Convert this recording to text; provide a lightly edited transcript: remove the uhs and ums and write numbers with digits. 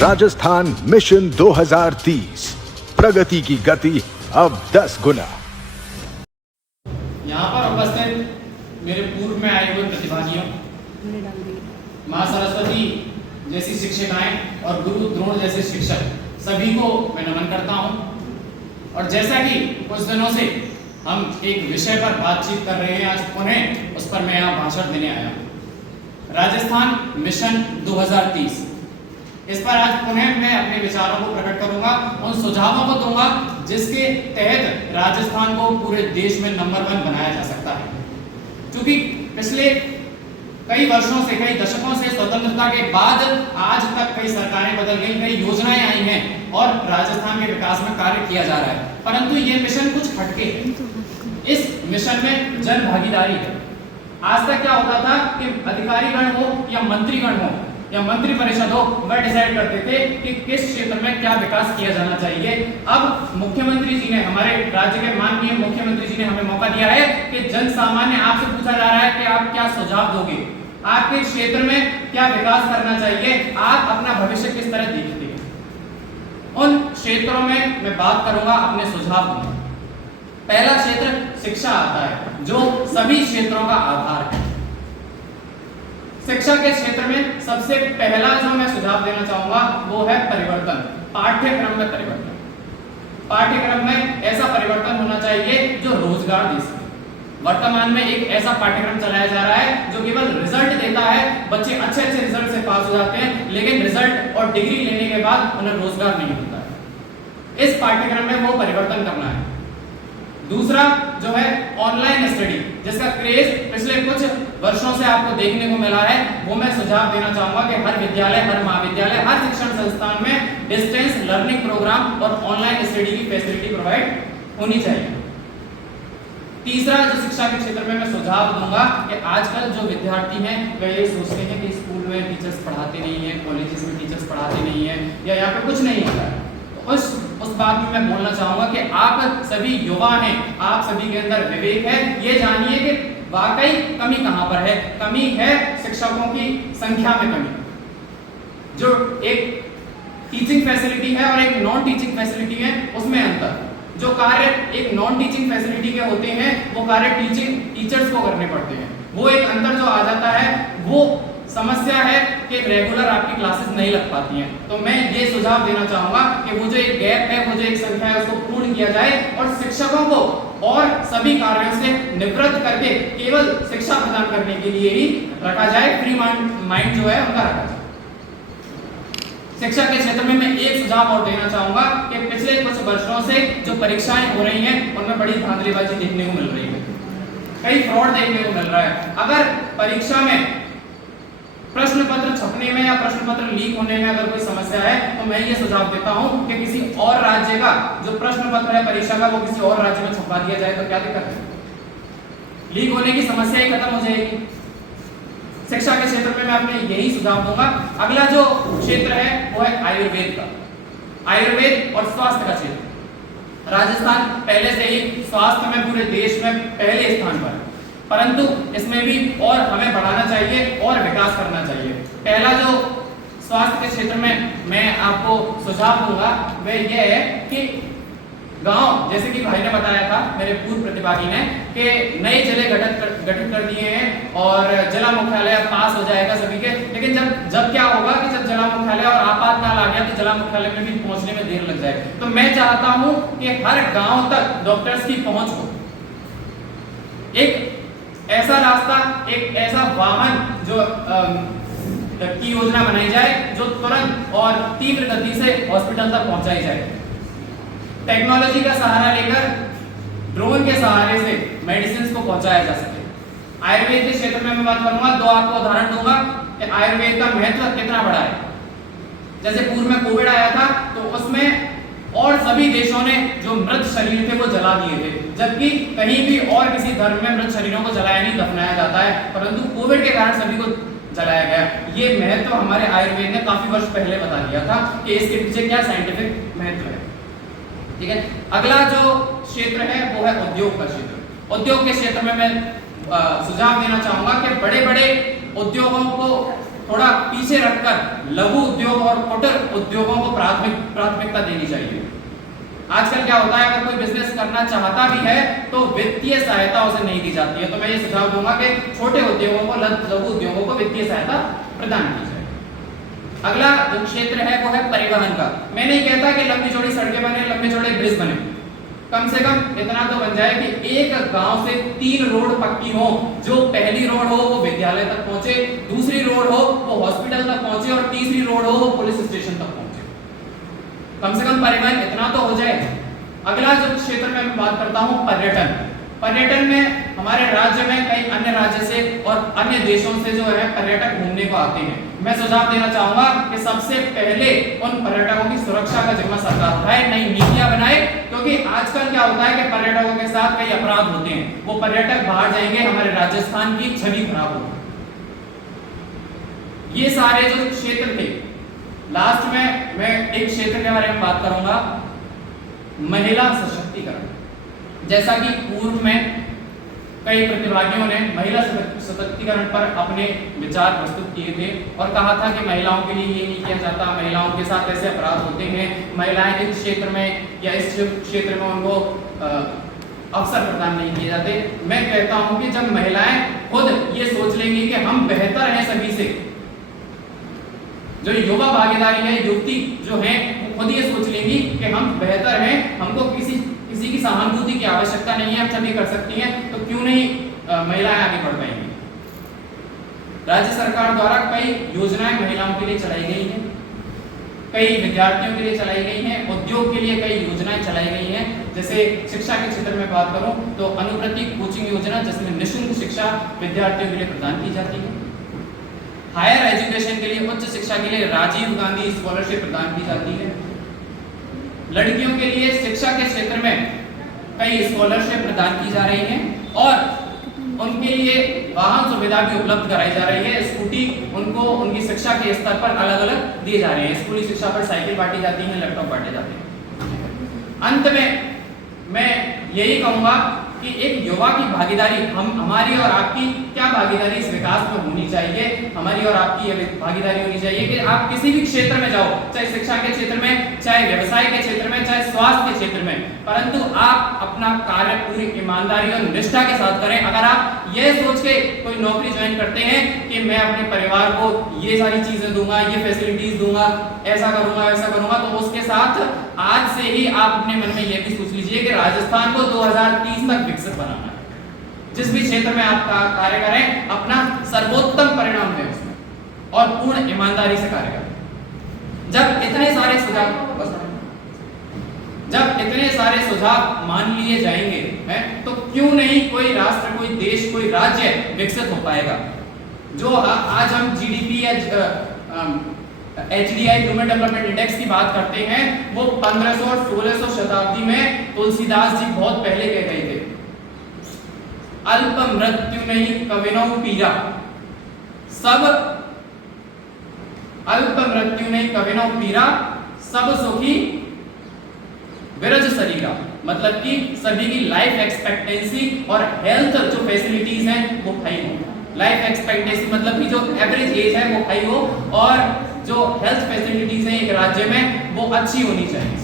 Rajasthan mission 2030, प्रगति की गति अब 10 गुना। यहाँ पर उपस्थित मेरे पूर्व में आए हुए प्रतिभागियों, माँ सरस्वती जैसी शिक्षिकाएं और गुरु द्रोण जैसे शिक्षक, सभी को मैं नमन करता हूँ। और जैसा कि कुछ दिनों से हम एक विषय पर बातचीत कर रहे हैं, आज पुनः उस पर मैं यहाँ भाषण देने आया हूँ। राजस्थान मिशन 2030, इस पर आज पुनः मैं अपने विचारों को प्रकट करूंगा, उन सुझावों को दूंगा जिसके तहत राजस्थान को पूरे देश में नंबर 1 बनाया जा सकता है। क्योंकि पिछले कई वर्षों से, कई दशकों से, स्वतंत्रता के बाद आज तक कई सरकारें बदल गई, कई योजनाएं आई हैं और राजस्थान के विकास में कार्य किया जा रहा है, परंतु ये मिशन कुछ हटके है। इस मिशन में जन भागीदारी है। आज तक क्या होता था कि अधिकारीगण हो या मंत्रीगण हो या मंत्री परिषद हो, वह डिसाइड करते थे कि किस क्षेत्र में क्या विकास किया जाना चाहिए। अब मुख्यमंत्री जी ने, हमारे राज्य के माननीय मुख्यमंत्री जी ने हमें मौका दिया है कि जन सामान्य आपसे पूछा जा रहा है कि आप क्या सुझाव दोगे, आपके क्षेत्र में क्या विकास करना चाहिए, आप अपना भविष्य किस तरह देखते हैं। उन क्षेत्रों में मैं बात करूंगा, अपने सुझाव दूंगा। पहला क्षेत्र शिक्षा आता है, जो सभी क्षेत्रों का आधार है। शिक्षा के क्षेत्र में सबसे पहला जो मैं सुझाव देना चाहूंगा वो है परिवर्तन, पाठ्यक्रम में परिवर्तन। पाठ्यक्रम में ऐसा परिवर्तन होना चाहिए जो रोजगार दे सके। वर्तमान में एक ऐसा पाठ्यक्रम चलाया जा रहा है जो केवल रिजल्ट देता है, बच्चे अच्छे अच्छे रिजल्ट से पास हो जाते हैं, लेकिन रिजल्ट और डिग्री लेने के बाद उन्हें रोजगार नहीं मिलता है। इस पाठ्यक्रम में वो परिवर्तन करना है। दूसरा जो है ऑनलाइन स्टडी, जिसका क्रेज पिछले कुछ वर्षों से आपको देखने को मिला है, वो मैं सुझाव देना चाहूंगा कि हर विद्यालय, हर महाविद्यालय, हर शिक्षण संस्थान में डिस्टेंस लर्निंग प्रोग्राम और ऑनलाइन स्टडी की फैसिलिटी प्रोवाइड होनी चाहिए। तीसरा जो शिक्षा के क्षेत्र में मैं सुझाव दूंगा कि आजकल जो विद्यार्थी हैं वे ये सोचते हैं कि स्कूल में टीचर्स पढ़ाते नहीं है, कॉलेजेस में टीचर्स पढ़ाते नहीं है, या यहाँ पे कुछ नहीं होता है। उस बात में मैं बोलना चाहूंगा कि आप सभी युवा हैं, आप सभी के अंदर विवेक है, ये जानिए कि वाकई कमी कहां पर है। कमी है शिक्षकों की संख्या में कमी। जो एक टीचिंग फैसिलिटी है और एक नॉन टीचिंग फैसिलिटी है, उसमें अंतर। जो कार्य एक नॉन टीचिंग फैसिलिटी के होते हैं वो कार्य टीचर्स को करने पड़ते हैं। वो एक अंतर जो आ जाता है, वो समस्या है कि रेगुलर आपकी क्लासेस नहीं लग पाती हैं। तो मैं ये सुझाव देना चाहूंगा कि वो जो एक गैप है, वो जो एक संख्या है, उसको पूर्ण किया जाए और शिक्षकों को और सभी कार्यों से निवृत्त करके केवल शिक्षा प्रदान करने के लिए ही रखा जाए। फ्री माइंड जो है उनका रखा जाए। शिक्षा के क्षेत्र में मैं एक सुझाव और देना चाहूंगा कि पिछले कुछ वर्षों से जो परीक्षाएं हो रही हैं उनमें बड़ी धांधलीबाजी देखने को मिल रही है, कई फ्रॉड देखने को मिल रहा है। अगर परीक्षा में प्रश्न पत्र छपने में या प्रश्न पत्र लीक होने में अगर कोई समस्या है, तो मैं ये सुझाव देता हूं कि किसी और राज्य का जो प्रश्न पत्र है परीक्षा का, वो किसी और राज्य में छपवा दिया जाए तो क्या दिक्कत है। लीक होने की समस्या ही खत्म हो जाएगी। शिक्षा के क्षेत्र में मैं अपने यही सुझाव दूंगा। अगला जो क्षेत्र है वो है आयुर्वेद का। आयुर्वेद और स्वास्थ्य का क्षेत्र। राजस्थान पहले से ही स्वास्थ्य में पूरे देश में पहले स्थान पर है, परंतु इसमें भी और हमें बढ़ाना चाहिए और विकास करना चाहिए। पहला जो स्वास्थ्य के क्षेत्र में मैं आपको सुझाव दूंगा वह यह है कि गांव, जैसे कि भाई ने बताया था, मेरे पूर्व प्रतिभागी ने, कि नए जिले गठित कर दिए हैं और जिला मुख्यालय पास हो जाएगा सभी के। लेकिन जब क्या होगा कि जब जिला मुख्यालय और आपातकाल आ गया तो जिला मुख्यालय में भी पहुंचने में देर लग जाएगी। तो मैं चाहता हूं कि हर गांव तक डॉक्टर्स की पहुंच हो। एक ऐसा रास्ता, एक ऐसा वाहन जो की योजना बनाई जाए जो तुरंत और तीव्र गति से हॉस्पिटल तक पहुंचाई जाए। टेक्नोलॉजी का सहारा लेकर ड्रोन के सहारे से मेडिसिन को पहुंचाया जा सके। आयुर्वेद के क्षेत्र में मैं बात करूंगा, दो आपको उदाहरण दूंगा कि आयुर्वेद का महत्व कितना बड़ा है। जैसे पूर्व में कोविड आया था तो उसमें और सभी देशों ने जो मृत शरीर थे वो जला दिए थे, जबकि कहीं भी और किसी धर्म में मृत शरीरों को जलाया नहीं, दफनाया जाता है, परंतु कोविड के कारण सभी को जलाया गया। ये महत्व हमारे आयुर्वेद ने काफी वर्ष पहले बता दिया था कि इसके पीछे क्या साइंटिफिक महत्व है। ठीक है, अगला जो क्षेत्र है वो है उद्योग का क्षेत्र। उद्योग के क्षेत्र में मैं सुझाव देना चाहूंगा कि बड़े बड़े उद्योगों को थोड़ा पीछे रखकर लघु उद्योग और कुटीर उद्योगों को प्राथमिकता देनी चाहिए। आजकल क्या होता है, अगर कोई बिजनेस करना चाहता भी है तो वित्तीय सहायता उसे नहीं दी जाती है। तो मैं ये सुझाव दूंगा कि छोटे उद्योगों को, लघु उद्योगों को वित्तीय सहायता प्रदान की जाए। अगला जो क्षेत्र है वो है परिवहन का। मैं नहीं कहता कि लंबी चौड़ी सड़कें बने, लंबे चौड़े ब्रिज बने, कम से कम इतना तो बन जाए कि एक गांव से 3 रोड पक्की हो। जो पहली रोड हो वो विद्यालय तक पहुंचे, दूसरी रोड हो वो हॉस्पिटल तक पहुंचे और तीसरी रोड हो वो पुलिस स्टेशन तक पहुंचे। कम से कम परिवहन इतना तो हो जाए। अगला जो क्षेत्र में मैं बात करता हूं, पर्यटन। पर्यटन में हमारे राज्य में कई अन्य राज्य से और अन्य देशों से जो है पर्यटक घूमने को आते हैं। मैं सुझाव देना चाहूंगा कि सबसे पहले उन पर्यटकों की सुरक्षा का जिम्मा सरकार उठाए, नई नीतियां बनाए, क्योंकि आजकल क्या होता है कि पर्यटकों के साथ कई अपराध होते हैं। वो पर्यटक बाहर जाएंगे, हमारे राजस्थान की छवि खराब होगी। ये सारे जो क्षेत्र थे, लास्ट में मैं एक क्षेत्र के बारे में बात करूंगा, महिला सशक्तिकरण। जैसा कि पूर्व में कई प्रतिभागियों ने महिला सशक्तिकरण पर अपने विचार प्रस्तुत किए थे और कहा था कि महिलाओं के लिए ये नहीं किया जाता, महिलाओं के साथ ऐसे अपराध होते हैं, महिलाएं इस क्षेत्र में या इस क्षेत्र में उनको अवसर प्रदान नहीं किए जाते। मैं कहता हूं कि जब महिलाएं खुद ये सोच लेंगी कि हम बेहतर हैं सभी से, जो युवा भागीदारी है, युवती जो है वो खुद ये सोच लेंगी कि हम बेहतर हैं, हमको किसी की सहानुभूति की आवश्यकता नहीं है, हम सभी कर सकती हैं, तो क्यों नहीं महिलाएं आगे बढ़ पाएंगी। राज्य सरकार द्वारा कई योजनाएं महिलाओं के लिए चलाई गई हैं, कई विद्यार्थियों के लिए चलाई गई हैं, उद्योग के लिए कई योजनाएं चलाई गई हैं। जैसे शिक्षा के क्षेत्र में बात करूं तो अनुप्रति कोचिंग योजना, जिसमें निःशुल्क शिक्षा विद्यार्थियों के लिए प्रदान की जाती है। हायर एजुकेशन के लिए, उच्च शिक्षा के लिए राजीव गांधी स्कॉलरशिप प्रदान की जाती है। लड़कियों के लिए शिक्षा के क्षेत्र में कई स्कॉलरशिप प्रदान की जा रही हैं और उनके लिए वाहन सुविधा भी उपलब्ध कराई जा रही है। स्कूटी उनको उनकी शिक्षा के स्तर पर अलग अलग दिए जा रहे हैं। स्कूली शिक्षा पर साइकिल बांटी जाती है, लैपटॉप बांटे जाते हैं। अंत में मैं यही कहूंगा कि एक युवा की भागीदारी, हमारी और आपकी क्या भागीदारी इस विकास में होनी चाहिए। हमारी और आपकी ये भागीदारी होनी चाहिए कि आप किसी भी क्षेत्र में जाओ, चाहे शिक्षा के क्षेत्र में, चाहे व्यवसाय के क्षेत्र में, चाहे स्वास्थ्य के क्षेत्र में, परंतु आप अपना कार्य पूरी ईमानदारी और निष्ठा के साथ करें। अगर आप ये सोच के कोई नौकरी ज्वाइन करते हैं कि मैं अपने परिवार को ये सारी चीजें दूंगा, ये फैसिलिटीज दूंगा, ऐसा करूंगा, वैसा करूंगा, तो उसके साथ आज से ही आप अपने मन में ये भी सोच लीजिए कि राजस्थान को 2030 तक विकसित बनाना है। जिस भी क्षेत्र में आप कार्य करें, अपना सर्वोत्तम परिणाम दें उसमें और पूर्ण ईमानदारी से कार्य करें। जब इतने सारे सुझाव मान लिए जाएंगे हैं, तो क्यों नहीं कोई राष्ट्र, कोई देश, कोई राज्य विकसित हो पाएगा। जो आज हम जीडीपी या HDI ह्यूमन डेवलपमेंट इंडेक्स की बात करते हैं, वो 1500 और 1600 शताब्दी में तुलसीदास जी बहुत पहले कह गए थे, अल्प मृत्यु नहीं कविनो पीरा, सब अल्प मृत्यु नहीं कविनो पीरा, सब सुखी विरज शरीरा। मतलब कि सभी की लाइफ एक्सपेक्टेंसी और हेल्थ जो फैसिलिटीज हैं वो हाई हो। लाइफ एक्सपेक्टेंसी मतलब कि जो एवरेज एज है वो हाई हो और जो हेल्थ फैसिलिटीज हैं एक राज्य में वो अच्छी होनी चाहिए।